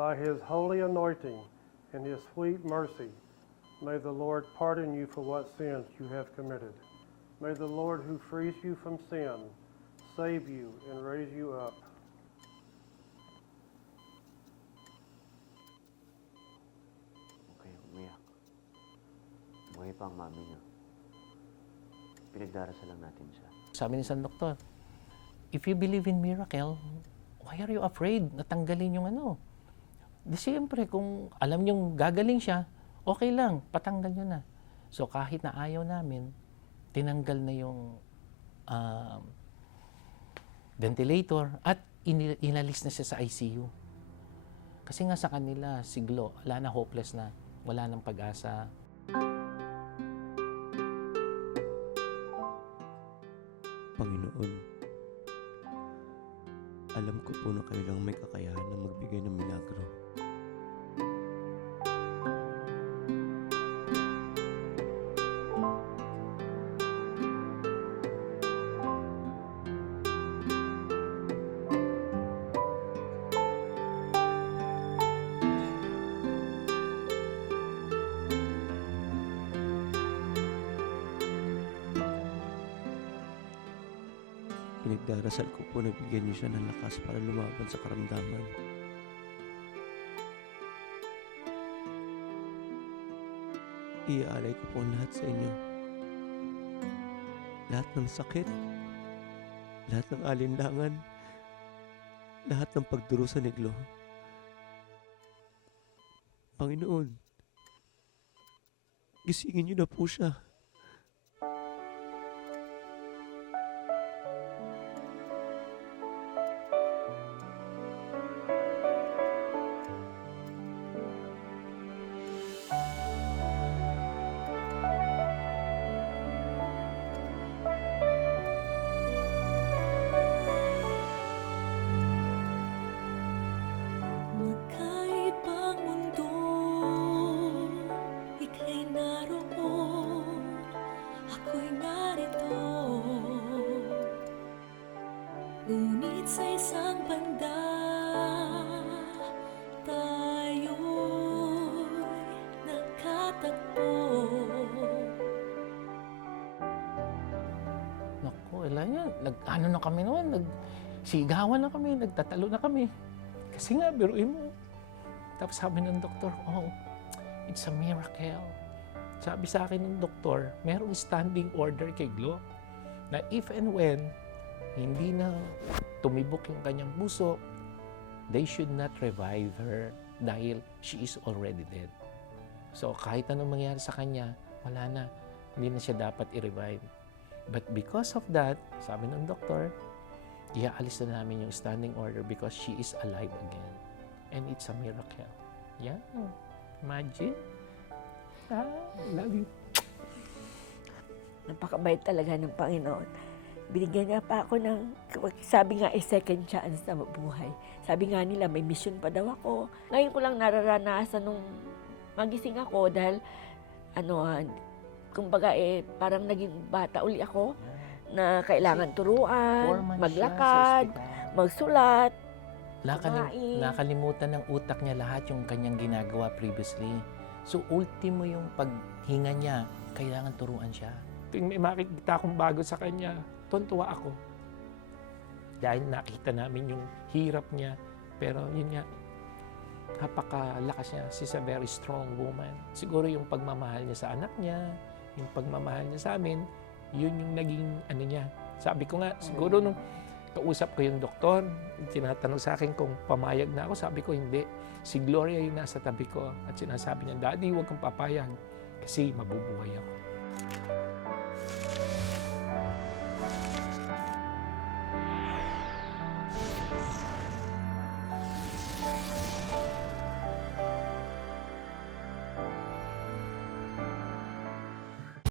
by his holy anointing and his sweet mercy. May the Lord pardon you for what sins you have committed. May the Lord who frees you from sin save you and raise you up. Okay, umiyak. Buhay pa ang mami niyo. Pinagdarasal lang natin siya. Sabi ni isang doktor, if you believe in miracle, why are you afraid na tanggalin yung ano? Di siyempre, kung alam niyong gagaling siya, okay lang, patanggal niyo na. So kahit na ayaw namin, tinanggal na yung ventilator at inalis na siya sa ICU. Kasi nga sa kanila, siglo, wala na, hopeless na, wala nang pag-asa. Panginoon, alam ko po na kayo lang may kakayahan na magbigay ng milagro. Pinagdarasal ko po na bigyan niyo siya ng lakas para lumaban sa karamdaman. Iaalay ko po ang lahat sa inyo. Lahat ng sakit, lahat ng alinlangan, lahat ng pagdurusa ni Glo. Panginoon, gisingin niyo na po siya. Magkaibang mundo, ika'y naroon, ako'y narito. Ngunit sa isang banda, tayo'y nakatagpo. Naku, wala yan. Ano na kami noon, nagsigawan na kami, nagtatalo na kami. Kasi nga, biruin mo. Tapos sabi ng doktor, oh, it's a miracle. Sabi sa akin ng doktor, merong standing order kay Glo na if and when hindi na tumibok yung kanyang puso, they should not revive her dahil she is already dead. So kahit anong mangyari sa kanya, wala na. Hindi na siya dapat i-revive. But because of that, sabi ng doktor, iaalis na namin yung standing order because she is alive again. And it's a miracle. Yeah. Imagine. Love you. Napakabait talaga ng Panginoon. Binigyan niya pa ako ng, sabi nga, second chance na mabuhay. Sabi nga nila, may mission pa daw ako. Ngayon ko lang nararanasan nung magising ako dahil, kumbaga parang naging bata uli ako na kailangan turuan, maglakad, magsulat, kumain. Nakalimutan ng utak niya lahat yung kanyang ginagawa previously. So, ultimo yung paghinga niya, kailangan turuan siya. Tuwing may makikita akong bago sa kanya, tuntua ako. Dahil nakita namin yung hirap niya. Pero yun nga, napakalakas niya. She's a very strong woman. Siguro yung pagmamahal niya sa anak niya, yung pagmamahal niya sa amin, yun yung naging ano niya. Sabi ko nga, siguro nung kausap ko yung doktor, tinatanong sa akin kung pamayag na ako, sabi ko hindi. Si Gloria yung nasa tabi ko at sinasabi niya, Daddy, huwag kang papayag kasi mabubuhay ako.